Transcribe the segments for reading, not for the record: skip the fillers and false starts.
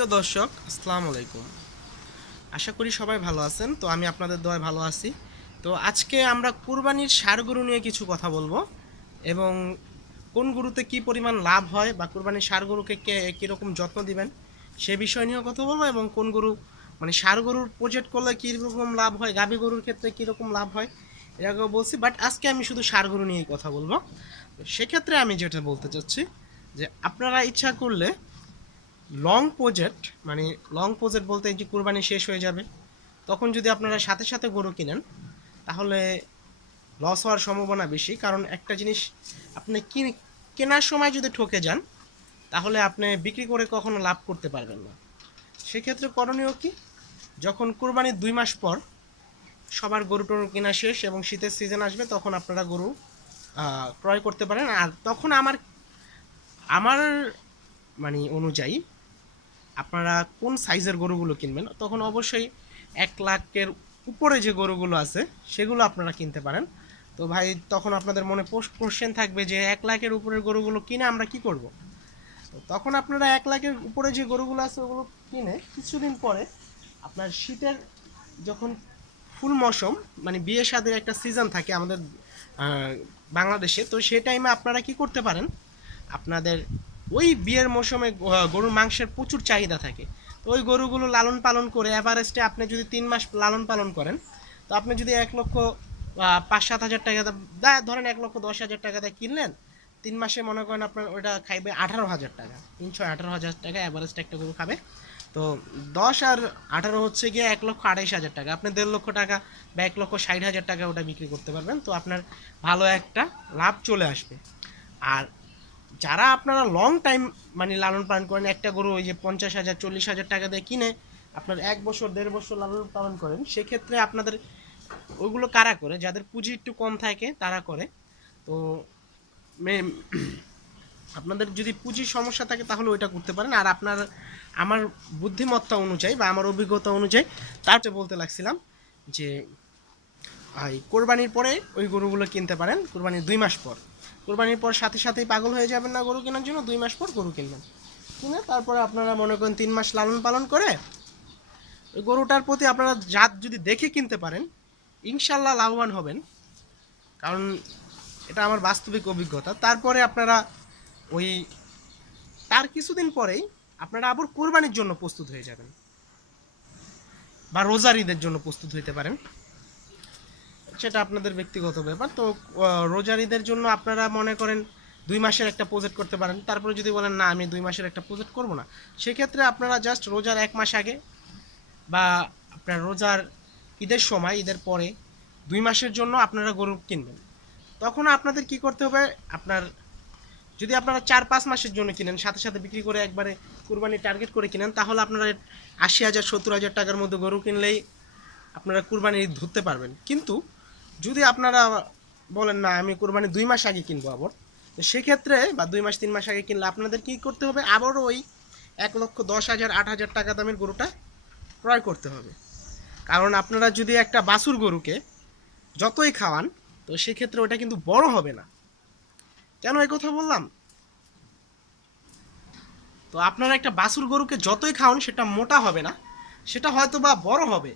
প্রিয় দর্শক, আসসালামু আলাইকুম। আশা করি সবাই ভালো আছেন। তো আমি আপনাদের দোয়ায় ভালো আছি। তো আজকে আমরা কুরবানির ষাঁড় গরু নিয়ে কিছু কথা বলবো এবং কোন গরুতে কি পরিমাণ লাভ হয় বা কুরবানির ষাঁড় গরুকে কীরকম যত্ন দিবেন সে বিষয় নিয়েও কথা বলবো এবং কোন গরু মানে ষাঁড় গরুর প্রজেক্ট করলে কীরকম লাভ হয়, গাভী গরুর ক্ষেত্রে কীরকম লাভ হয় এর আগেও বলছি, বাট আজকে আমি শুধু ষাঁড় গরু নিয়েই কথা বলবো। তো সেক্ষেত্রে আমি যেটা বলতে চাচ্ছি যে আপনারা ইচ্ছা করলে লং প্রজেক্ট মানে লং প্রজেক্ট বলতে এই যে কুরবানি শেষ হয়ে যাবে তখন যদি আপনারা সাথে সাথে গরু কিনেন তাহলে লস হওয়ার সম্ভাবনা বেশি। কারণ একটা জিনিস আপনি কেনার সময় যদি ঠকে যান তাহলে আপনি বিক্রি করে কখনো লাভ করতে পারবেন না। সেক্ষেত্রে করণীয় কি, যখন কুরবানির 2 মাস পর সবার গরু টরু কেনা শেষ এবং শীতের সিজন আসবে তখন আপনারা গরু ক্রয় করতে পারেন। আর তখন আমার আমার মানে অনুযায়ী আপনারা কোন সাইজের গরুগুলো কিনবেন তখন অবশ্যই 1 লাখের উপরে যে গরুগুলো আছে সেগুলো আপনারা কিনতে পারেন। তো ভাই তখন আপনাদের মনে কোশ্চেন থাকবে যে 1 লাখের উপরের গরুগুলো কিনে আমরা কি করব। তো তখন আপনারা 1 লাখের উপরে যে গরুগুলো আছে ওগুলো কিনে কিছুদিন পরে আপনার শীতের যখন ফুল মৌসুম মানে বিয়ে শাদীর একটা সিজন থাকে আমাদের বাংলাদেশে, তো সেই টাইমে আপনারা কি করতে পারেন, আপনাদের ওই বিয়ের মৌসুমে গরুর মাংসের প্রচুর চাহিদা থাকে। তো ওই গরুগুলো লালন পালন করে এভারেস্টে আপনি যদি 3 মাস লালন পালন করেন তো আপনি যদি 1 লক্ষ 5-7 হাজার টাকা ধরেন 1,10,000 টাকা দিয়ে কিনলেন, 3 মাসে মনে করেন আপনার ওটা খাইবে 18,000 টাকা, 318,000 টাকা এভারেস্ট একটা গরু খাবে। তো 10 আর 18 হচ্ছে গিয়ে 1,28,000 টাকা, আপনি 1.5 লক্ষ টাকা বা 1,60,000 টাকা ওটা বিক্রি করতে পারবেন। তো আপনার ভালো একটা লাভ চলে আসবে। আর যারা আপনারা লং টাইম মানে লালন পালন করেন, একটা গরু ওই যে 50,000 40,000 টাকা দিয়ে কিনে আপনার 1 বছর 1.5 বছর লালন পালন করেন, সেক্ষেত্রে আপনাদের ওইগুলো কারা করে, যাদের পুঁজি একটু কম থাকে তারা করে। তো আপনাদের যদি পুঁজির সমস্যা থাকে তাহলে ওইটা করতে পারেন। আর আপনার আমার বুদ্ধিমত্তা অনুযায়ী বা আমার অভিজ্ঞতা অনুযায়ী তারপরে বলতে লাগছিলাম যে কোরবানির পরে ওই গরুগুলো কিনতে পারেন। কোরবানির 2 মাস পর, কোরবানির পর সাথে সাথেই পাগল হয়ে যাবেন না গরু কেনার জন্য, 2 মাস পর গরু কিনবেন, কিনে তারপরে আপনারা মনে করেন 3 মাস লালন পালন করে ওই গরুটার প্রতি আপনারা জাত যদি দেখে কিনতে পারেন ইনশাল্লাহ লাভবান হবেন। কারণ এটা আমার বাস্তবিক অভিজ্ঞতা। তারপরে আপনারা ওই তার কিছুদিন পরেই আপনারা আবার কোরবানির জন্য প্রস্তুত হয়ে যাবেন বা রোজার ঈদের জন্য প্রস্তুত হইতে পারেন, সেটা আপনাদের ব্যক্তিগত ব্যাপার। তো রোজার ঈদের জন্য আপনারা মনে করেন 2 মাসের একটা প্রজেক্ট করতে পারেন। তারপরে যদি বলেন না আমি 2 মাসের একটা প্রজেক্ট করবো না, সেক্ষেত্রে আপনারা জাস্ট রোজার 1 মাস আগে বা আপনার রোজার ঈদের সময় ঈদের পরে 2 মাসের জন্য আপনারা গরু কিনবেন। তখন আপনাদের কি করতে হবে, আপনার যদি আপনারা 4-5 মাসের জন্য কিনেন সাথে সাথে বিক্রি করে একবারে কুরবানি টার্গেট করে কিনেন তাহলে আপনারা 80,000 70,000 টাকার মধ্যে গরু কিনলেই আপনারা কুরবানি ধরতে পারবেন। কিন্তু যদি আপনারা বলেন না আমি কুরবানি 2 মাস আগে কিনবো আবার, তো সেক্ষেত্রে বা 2 মাস 3 মাস আগে কিনলে আপনাদের কী করতে হবে, আবারও ওই 1,10,000 8,000 টাকা দামের গরুটা ক্রয় করতে হবে। কারণ আপনারা যদি একটা বাছুর গরুকে যতই খাওয়ান তো সেক্ষেত্রে ওটা কিন্তু বড় হবে না। কেন এই কথা বললাম, তো আপনারা একটা বাছুর গরুকে যতই খাওয়ান সেটা মোটা হবে না, সেটা হয়তো বা বড় হবে,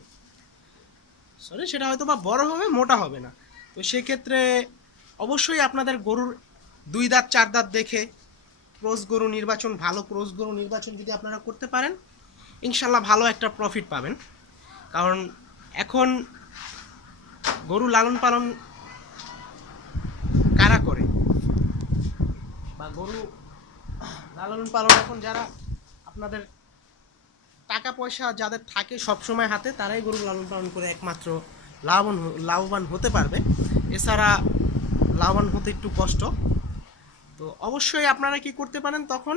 সেটা হয়তো বা বড় হবে, মোটা হবে না। তো সেক্ষেত্রে অবশ্যই আপনাদের গরুর 2 দাঁত 4 দাঁত দেখে ক্রস গরু নির্বাচন, ভালো ক্রস গরু নির্বাচন যদি আপনারা করতে পারেন ইনশাল্লাহ ভালো একটা প্রফিট পাবেন। কারণ এখন গরু লালন পালন কারা করে বা গরু লালন পালন এখন যারা আপনাদের টাকা পয়সা যাদের থাকে সবসময় হাতে তারাই গরু লালন পালন করে একমাত্র লাভবান হতে পারবে, এছাড়া লাভবান হতে একটু কষ্ট। তো অবশ্যই আপনারা কি করতে পারেন তখন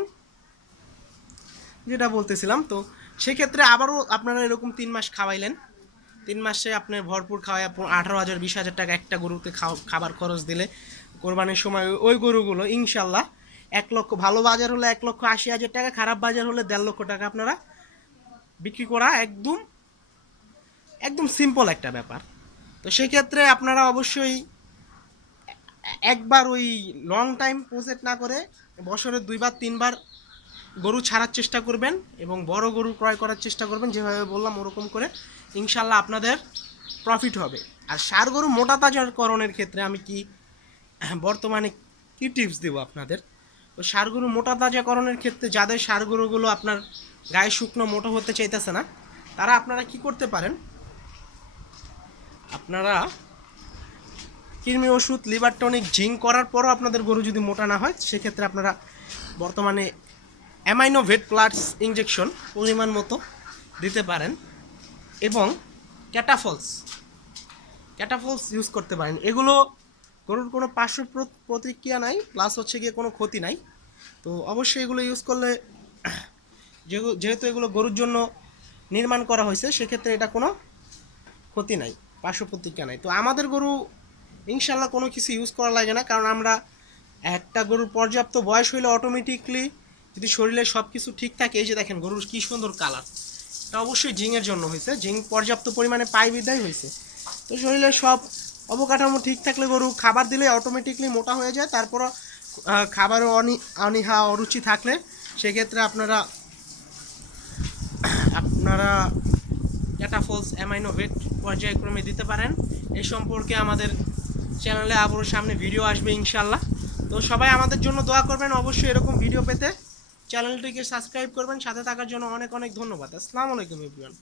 যেটা বলতেছিলাম, তো সেক্ষেত্রে আবারও আপনারা এরকম 3 মাস খাওয়াইলেন, 3 মাসে আপনি ভরপুর খাওয়াই 18,000 20,000 টাকা একটা গরুতে খাবার খরচ দিলে কোরবানির সময় ওই গরুগুলো ইনশাল্লাহ 1 লক্ষ, ভালো বাজার হলে 1,80,000 টাকা, খারাপ বাজার হলে 1.5 লক্ষ টাকা আপনারা বিক্রি করা একদম একদম সিম্পল একটা ব্যাপার। তো সেক্ষেত্রে আপনারা অবশ্যই একবার ওই লং টাইম প্রজেক্ট না করে বছরে 2 বার 3 বার গরু ছাড়ার চেষ্টা করবেন এবং বড় গরু ক্রয় করার চেষ্টা করবেন, যেভাবে বললাম ওরকম করে ইনশাল্লাহ আপনাদের প্রফিট হবে। আর ষাঁড় গরু মোটা তাজাকরণের ক্ষেত্রে আমি কি বর্তমানে কি টিপস দেবো আপনাদের। তো ষাঁড় গরু মোটা তাজাকরণের ক্ষেত্রে যাদের ষাঁড় গরুগুলো আপনার গায়ে শুকনো মোটা হতে চাইতেছে না, তারা আপনারা কি করতে পারেন, আপনারা কৃমি ওষুধ, লিভার টনিক, জিঙ্ক করার পরও আপনাদের গরু যদি মোটা না হয়, সেক্ষেত্রে আপনারা বর্তমানে অ্যামাইনো ভেট প্লাস ইঞ্জেকশন পরিমাণ মতো দিতে পারেন এবং ক্যাটাফলস ইউজ করতে পারেন। এগুলো গরুর কোনো পার্শ্ব প্রতিক্রিয়া নাই, প্লাস হচ্ছে গিয়ে কোনো ক্ষতি নাই। তো অবশ্যই এগুলো ইউজ করলে, যেহেতু এগুলো গরুর জন্য নির্মাণ করা হয়েছে, সেক্ষেত্রে এটা কোনো ক্ষতি নাই, পার্শ্ব প্রতিক্রিয়া নাই। তো আমাদের গরু ইনশাল্লাহ কোনো কিছু ইউজ করা লাগে না, কারণ আমরা একটা গরুর পর্যাপ্ত বয়স হইলে অটোমেটিকলি যদি শরীরে সব কিছু ঠিক থাকে, এই যে দেখেন গরুর কী সুন্দর কালার, এটা অবশ্যই জিঙ্কের জন্য হয়েছে, জিঙ্ক পর্যাপ্ত পরিমাণে পাই বিধায় হয়েছে। তো শরীরের সব অবকাঠামো ঠিক থাকলে গরু খাবার দিলে অটোমেটিকলি মোটা হয়ে যায়। তারপরও খাবারও অনীহা অরুচি থাকলে সেক্ষেত্রে আপনারা ক্যাটাফলস, অ্যামাইনো ভেট পর্যায়ক্রমে দিতে পারেন। এই সম্পর্কে আমাদের চ্যানেলে আবারও সামনে ভিডিও আসবে ইনশাল্লাহ। তো সবাই আমাদের জন্য দোয়া করবেন, অবশ্যই এরকম ভিডিও পেতে চ্যানেলটিকে সাবস্ক্রাইব করবেন। সাথে থাকার জন্য অনেক অনেক ধন্যবাদ। আসসালামু আলাইকুম এভরিওয়ান।